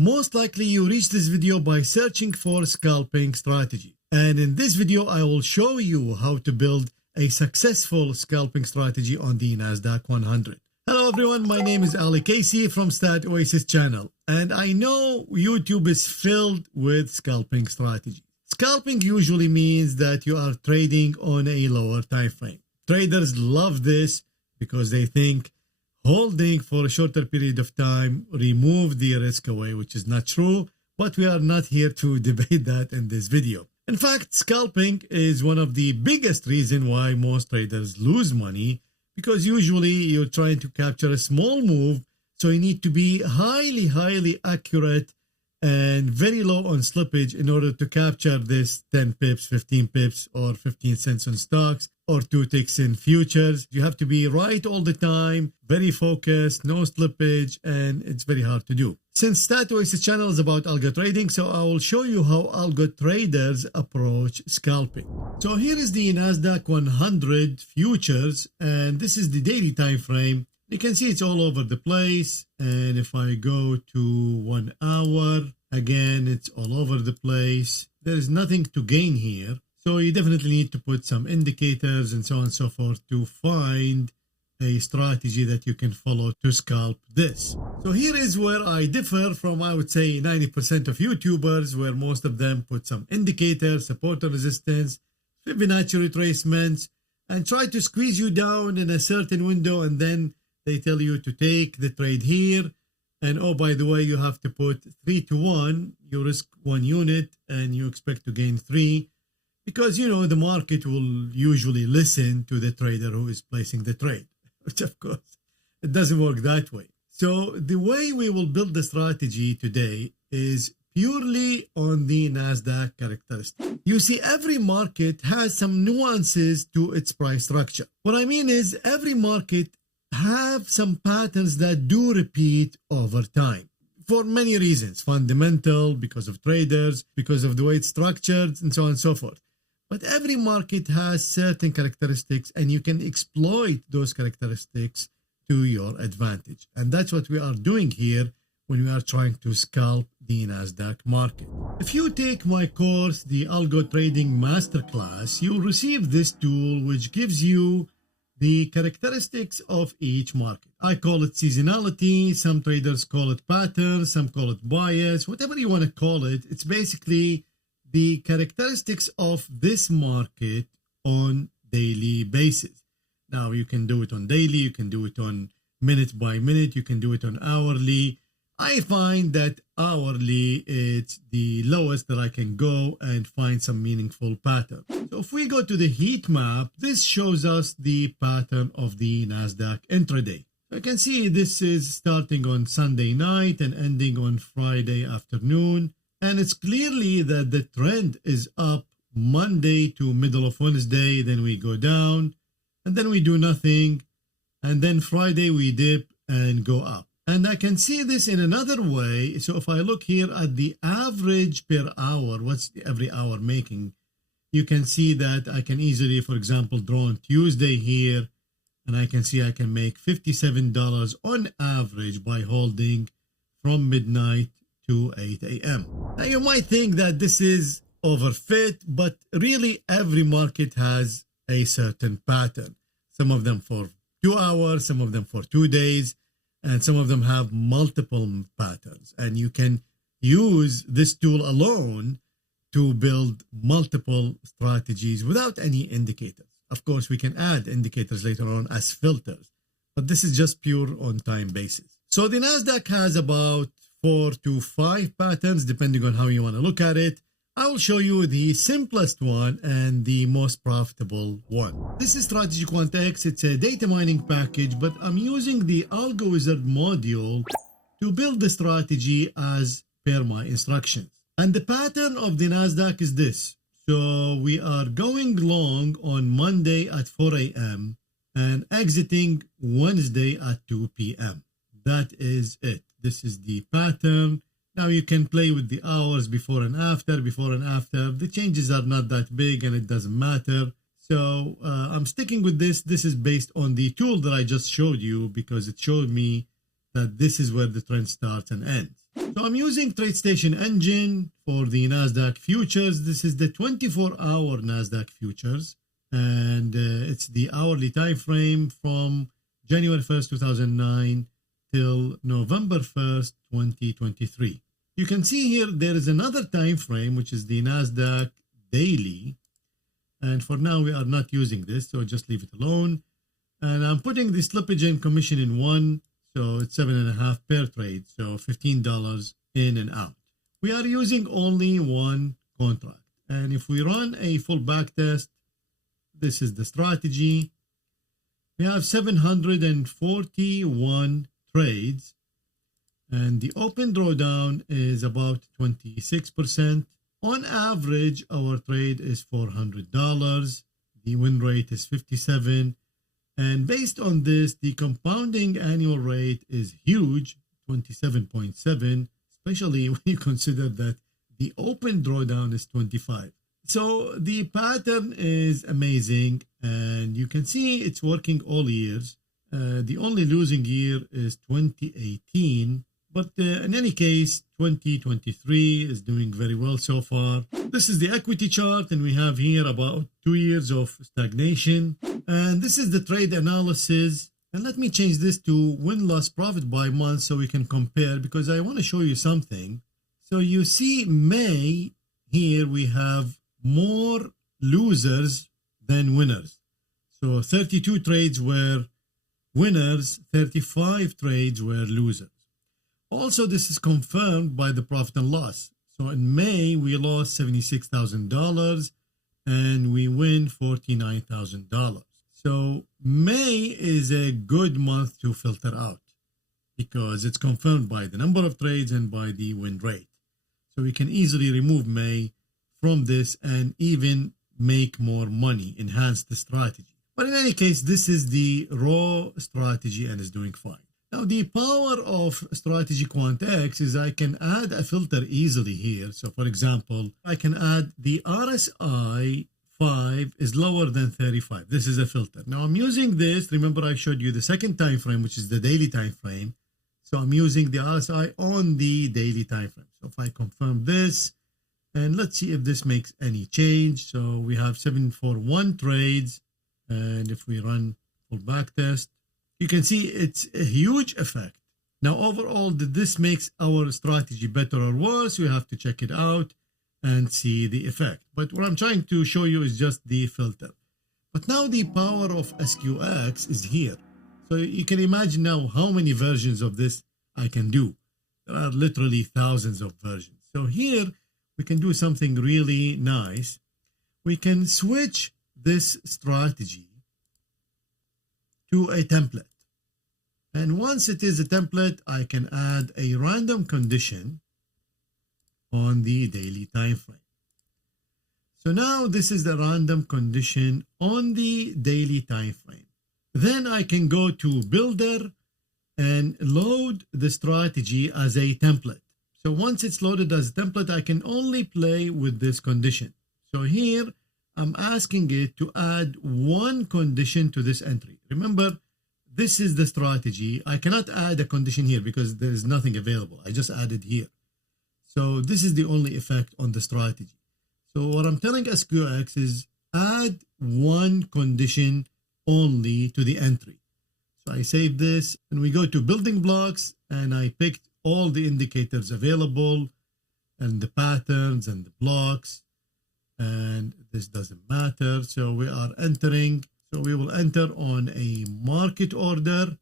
Most likely you reached this video by searching for scalping strategy. And in this video, I will show you how to build a successful scalping strategy on the NASDAQ 100. Hello everyone, my name is Ali Casey from Stat Oasis channel. And I know YouTube is filled with scalping strategy. Scalping usually means that you are trading on a lower time frame. Traders love this because they think holding for a shorter period of time remove the risk away, which is not true, but we are not here to debate that in this video. In fact, scalping is one of the biggest reasons why most traders lose money, because usually you're trying to capture a small move, so you need to be highly accurate and very low on slippage in order to capture this 10 pips, 15 pips, or 15 cents on stocks, or 2 ticks in futures. You have to be right all the time, very focused, no slippage, and it's very hard to do. Since Stat Oasis channel is about algo trading, so I will show you how algo traders approach scalping. So here is the NASDAQ 100 futures, and this is the daily time frame. You can see it's all over the place, and if I go to 1 hour, again, it's all over the place. There is nothing to gain here, so you definitely need to put some indicators and so on and so forth to find a strategy that you can follow to scalp this. So here is where I differ from, I would say, 90% of YouTubers, where most of them put some indicators, support and resistance, Fibonacci retracements, and try to squeeze you down in a certain window, and then they tell you to take the trade here. And oh, by the way, you have to put 3 to 1. You risk 1 unit and you expect to gain 3. Because, you know, the market will usually listen to the trader who is placing the trade. Which, of course, it doesn't work that way. So the way we will build the strategy today is purely on the NASDAQ characteristic. You see, every market has some nuances to its price structure. What I mean is every market have some patterns that do repeat over time for many reasons: fundamental, because of traders, because of the way it's structured, and so on and so forth. But every market has certain characteristics, and you can exploit those characteristics to your advantage. And that's what we are doing here when we are trying to scalp the NASDAQ market. If you take my course, the Algo Trading Masterclass, you'll receive this tool which gives you the characteristics of each market. I call it seasonality, some traders call it patterns, some call it bias, whatever you want to call it. It's basically the characteristics of this market on daily basis. Now you can do it on daily, you can do it on minute by minute, you can do it on hourly. I find that hourly it's the lowest that I can go and find some meaningful pattern. So if we go to the heat map, this shows us the pattern of the NASDAQ intraday. So you can see this is starting on Sunday night and ending on Friday afternoon. And it's clearly that the trend is up Monday to middle of Wednesday, then we go down, and then we do nothing, and then Friday we dip and go up. And I can see this in another way. So if I look here at the average per hour, what's every hour making, you can see that I can easily, for example, draw on Tuesday here, and I can see I can make $57 on average by holding from midnight to 8 a.m. Now you might think that this is overfit, but really every market has a certain pattern. Some of them for 2 hours, some of them for 2 days, and some of them have multiple patterns. And you can use this tool alone to build multiple strategies without any indicators. Of course, we can add indicators later on as filters, but this is just pure on time basis. So the NASDAQ has about 4 to 5 patterns, depending on how you want to look at it. I will show you the simplest one and the most profitable one. This is StrategyQuant X. It's a data mining package, but I'm using the Algo Wizard module to build the strategy as per my instructions. And the pattern of the NASDAQ is this. So we are going long on Monday at 4 a.m. and exiting Wednesday at 2 p.m. That is it. This is the pattern. Now you can play with the hours before and after. The changes are not that big and it doesn't matter. So I'm sticking with this. This is based on the tool that I just showed you because it showed me that this is where the trend starts and ends. So So I'm using TradeStation engine for the NASDAQ futures. This is the 24-hour NASDAQ futures, and it's the hourly time frame from January 1st, 2009 till November 1st, 2023. You can see here there is another time frame, which is the NASDAQ daily. And for now, we are not using this, so just leave it alone. And I'm putting the slippage and commission in one, so it's 7.5 per trade, so $15 in and out. We are using only one contract. And if we run a full back test, this is the strategy. We have 741 trades, and the open drawdown is about 26%. On average, our trade is $400. The win rate is 57. And based on this, the compounding annual rate is huge, 27.7, especially when you consider that the open drawdown is 25. So the pattern is amazing, and you can see it's working all years. The only losing year is 2018, but in any case, 2023 is doing very well so far. This is the equity chart, and we have here about 2 years of stagnation. And this is the trade analysis. And let me change this to win-loss profit by month so we can compare, because I want to show you something. So you see May, here we have more losers than winners. So 32 trades were winners, 35 trades were losers. Also, this is confirmed by the profit and loss. So in May, we lost $76,000 and we win $49,000. So May is a good month to filter out because it's confirmed by the number of trades and by the win rate. So we can easily remove May from this and even make more money, enhance the strategy. But in any case, this is the raw strategy and is doing fine. Now, the power of StrategyQuant X is I can add a filter easily here. So, for example, I can add the RSI 5 is lower than 35. This is a filter. Now, I'm using this. Remember, I showed you the second time frame, which is the daily time frame. So, I'm using the RSI on the daily time frame. So, if I confirm this, and let's see if this makes any change. So, we have 741 trades. And if we run full back test, you can see it's a huge effect. Now, overall, did this makes our strategy better or worse? You have to check it out and see the effect. But what I'm trying to show you is just the filter. But now the power of SQX is here. So you can imagine now how many versions of this I can do. There are literally thousands of versions. So here we can do something really nice. We can switch this strategy to a template. And once it is a template, I can add a random condition on the daily time frame. So now this is the random condition on the daily time frame. Then I can go to Builder and load the strategy as a template. So once it's loaded as a template, I can only play with this condition. So here, I'm asking it to add one condition to this entry. Remember, this is the strategy. I cannot add a condition here because there is nothing available. I just added here. So this is the only effect on the strategy. So what I'm telling SQX is add one condition only to the entry. So I save this and we go to building blocks and I picked all the indicators available and the patterns and the blocks. And this doesn't matter. So we are entering. So we will enter on a market order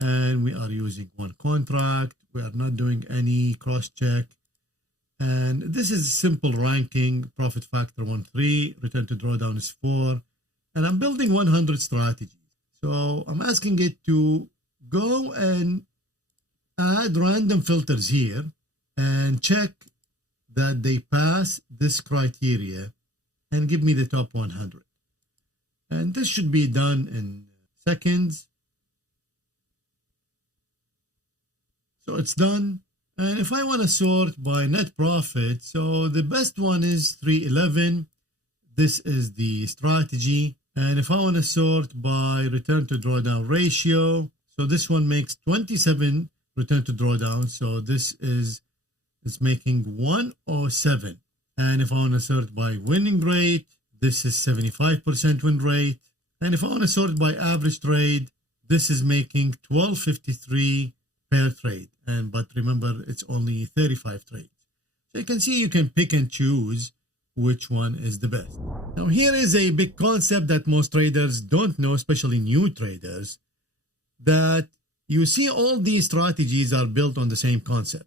and we are using one contract. We are not doing any cross check. And this is simple ranking, profit factor 1.3, return to drawdown is 4. And I'm building 100 strategies. So I'm asking it to go and add random filters here and check that they pass this criteria and give me the top 100. And this should be done in seconds. So it's done. And if I want to sort by net profit, so the best one is 311. This is the strategy. And if I want to sort by return to drawdown ratio, so this one makes 27 return to drawdown. So this is making 107. And if I want to sort by winning rate, this is 75% win rate. And if I want to sort by average trade, this is making 1253 per trade. But remember, it's only 35 trades. So you can see you can pick and choose which one is the best. Now here is a big concept that most traders don't know, especially new traders, that you see all these strategies are built on the same concept.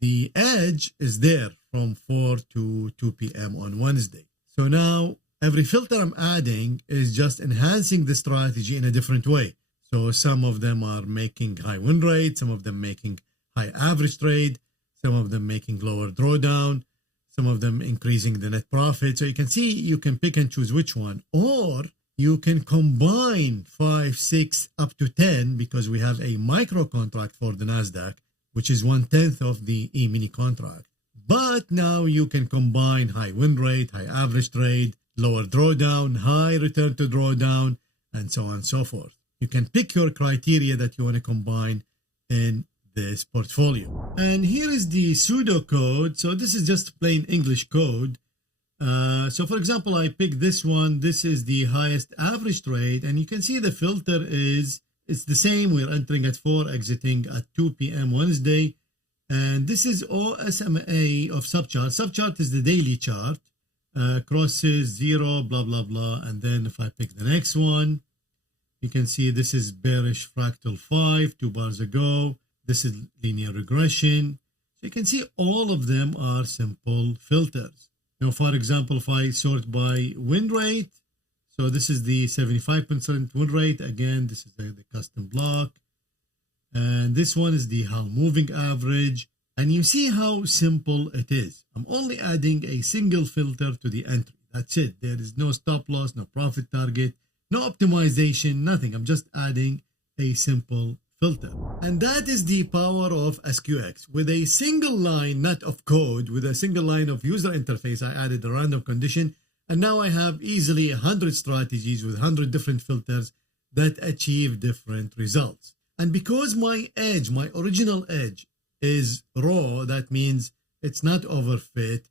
The edge is there from 4 to 2 p.m. on Wednesday. So now every filter I'm adding is just enhancing the strategy in a different way. So some of them are making high win rate, some of them making high average trade, some of them making lower drawdown, some of them increasing the net profit. So you can see you can pick and choose which one, or you can combine 5, 6, up to 10, because we have a micro contract for the NASDAQ, which is 1/10 of the E-mini contract. But now you can combine high win rate, high average trade, lower drawdown, high return to drawdown, and so on and so forth. You can pick your criteria that you want to combine in this portfolio. And here is the pseudocode. So this is just plain English code. So for example, I pick this one. This is the highest average trade, and you can see the filter it's the same. We're entering at 4, exiting at 2 p.m. Wednesday. And this is OSMA of subchart. Subchart is the daily chart. Crosses 0, blah, blah, blah. And then if I pick the next one, you can see this is bearish fractal 5, 2 bars ago. This is linear regression. So you can see all of them are simple filters. Now, for example, if I sort by win rate, so this is the 75% win rate. Again, this is the custom block. And this one is the HAL moving average. And you see how simple it is. I'm only adding a single filter to the entry. That's it. There is no stop loss, no profit target, no optimization, nothing. I'm just adding a simple filter. And that is the power of SQX. With a single line, not of code, with a single line of user interface, I added a random condition. And now I have easily 100 strategies with 100 different filters that achieve different results. And because my edge, my original edge, is raw, that means it's not overfit.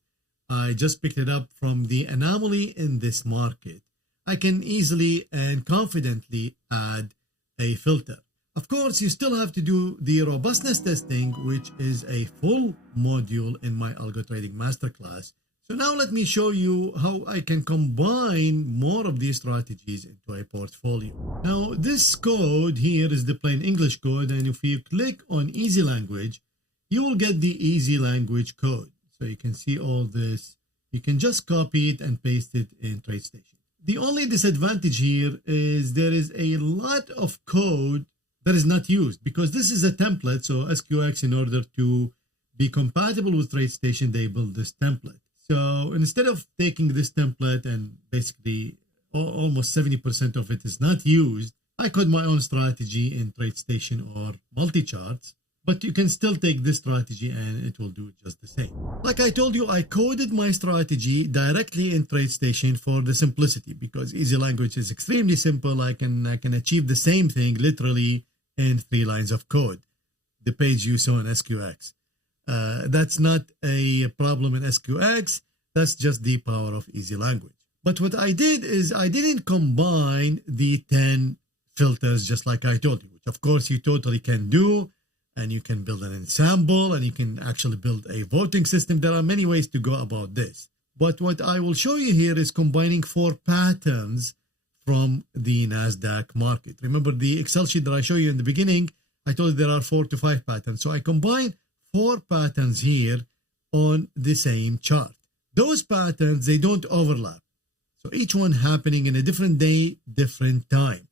I just picked it up from the anomaly in this market. I can easily and confidently add a filter. Of course, you still have to do the robustness testing, which is a full module in my Algo Trading Masterclass. So now let me show you how I can combine more of these strategies into a portfolio. Now, this code here is the plain English code, and if you click on Easy Language, you will get the Easy Language code. So you can see all this. You can just copy it and paste it in TradeStation. The only disadvantage here is there is a lot of code that is not used because this is a template. So SQX, in order to be compatible with TradeStation, they build this template. So instead of taking this template and basically almost 70% of it is not used, I code my own strategy in TradeStation or MultiCharts. But you can still take this strategy and it will do just the same. Like I told you, I coded my strategy directly in TradeStation for the simplicity because Easy Language is extremely simple. I can achieve the same thing literally in 3 lines of code. The page you saw in SQX. That's not a problem in SQX. That's just the power of Easy Language. But what I did is I didn't combine the 10 filters just like I told you, which of course you totally can do. And you can build an ensemble and you can actually build a voting system. There are many ways to go about this. But what I will show you here is combining 4 patterns from the NASDAQ market. Remember the Excel sheet that I showed you in the beginning, I told you there are 4 to 5 patterns. So I combine 4 patterns here on the same chart. Those patterns, they don't overlap. So each one happening in a different day, different time.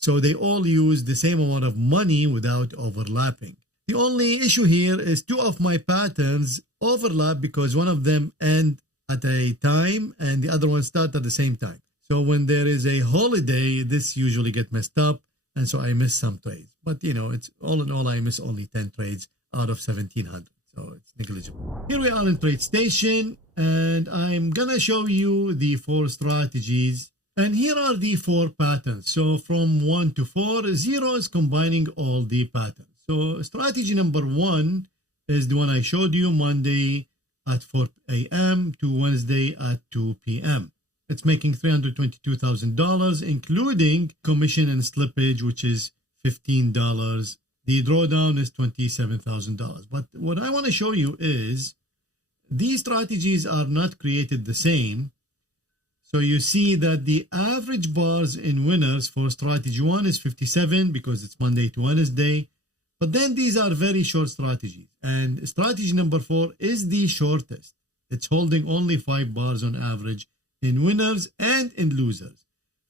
So they all use the same amount of money without overlapping. The only issue here is 2 of my patterns overlap because one of them end at a time and the other one start at the same time. So when there is a holiday, this usually get messed up. And so I miss some trades. But you know, it's all in all, I miss only 10 trades out of 1,700. So it's negligible. Here we are in TradeStation and I'm gonna show you the 4 strategies. And here are the 4 patterns. So from 1 to 4, 0 is combining all the patterns. So strategy number 1 is the one I showed you, Monday at 4 a.m. to Wednesday at 2 p.m. It's making $322,000, including commission and slippage, which is $15. The drawdown is $27,000. But what I want to show you is these strategies are not created the same. So you see that the average bars in winners for strategy 1 is 57 because it's Monday to Wednesday. But then these are very short strategies. And strategy number 4 is the shortest. It's holding only 5 bars on average in winners and in losers.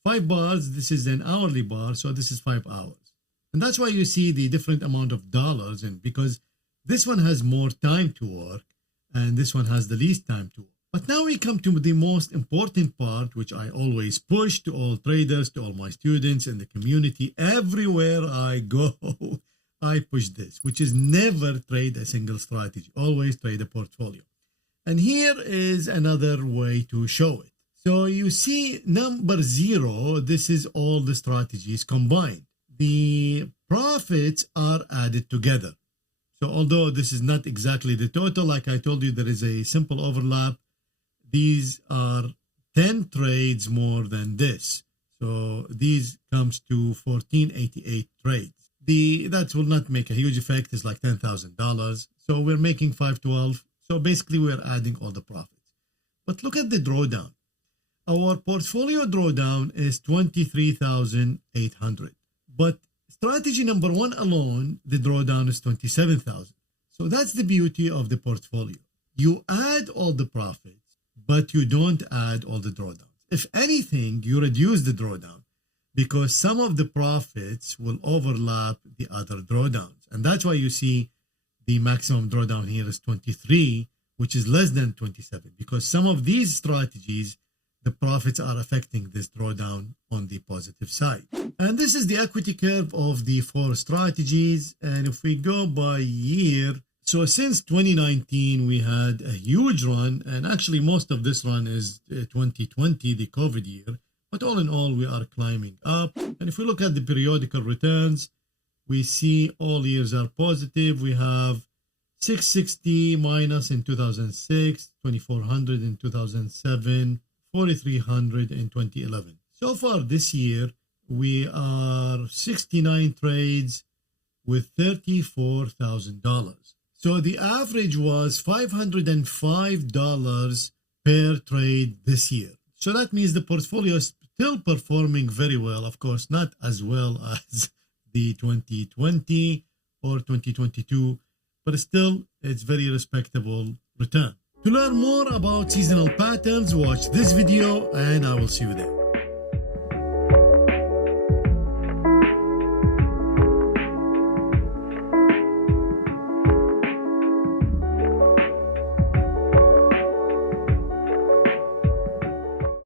5 bars, this is an hourly bar, so this is 5 hours. And that's why you see the different amount of dollars, and because this one has more time to work and this one has the least time to work. But now we come to the most important part, which I always push to all traders, to all my students in the community. Everywhere I go, I push this, which is never trade a single strategy. Always trade a portfolio. And here is another way to show it. So you see number 0, this is all the strategies combined. The profits are added together. So although this is not exactly the total, like I told you, there is a simple overlap. These are 10 trades more than this. So these comes to 1488 trades. That will not make a huge effect. It's like $10,000. So we're making 512. So basically we're adding all the profits. But look at the drawdown. Our portfolio drawdown is 23,800. But strategy number 1 alone, the drawdown is 27,000. So that's the beauty of the portfolio. You add all the profits, but you don't add all the drawdowns. If anything, you reduce the drawdown because some of the profits will overlap the other drawdowns. And that's why you see the maximum drawdown here is 23, which is less than 27, because some of these strategies, the profits are affecting this drawdown on the positive side. And this is the equity curve of the 4 strategies. And if we go by year, so since 2019, we had a huge run. And actually, most of this run is 2020, the COVID year. But all in all, we are climbing up. And if we look at the periodical returns, we see all years are positive. We have 660 minus in 2006, 2400 in 2007, 4300 in 2011. So far this year, we are 69 trades with $34,000. So the average was $505 per trade this year. So that means the portfolio is still performing very well. Of course, not as well as the 2020 or 2022, but still it's very respectable return. To learn more about seasonal patterns, watch this video and I will see you there.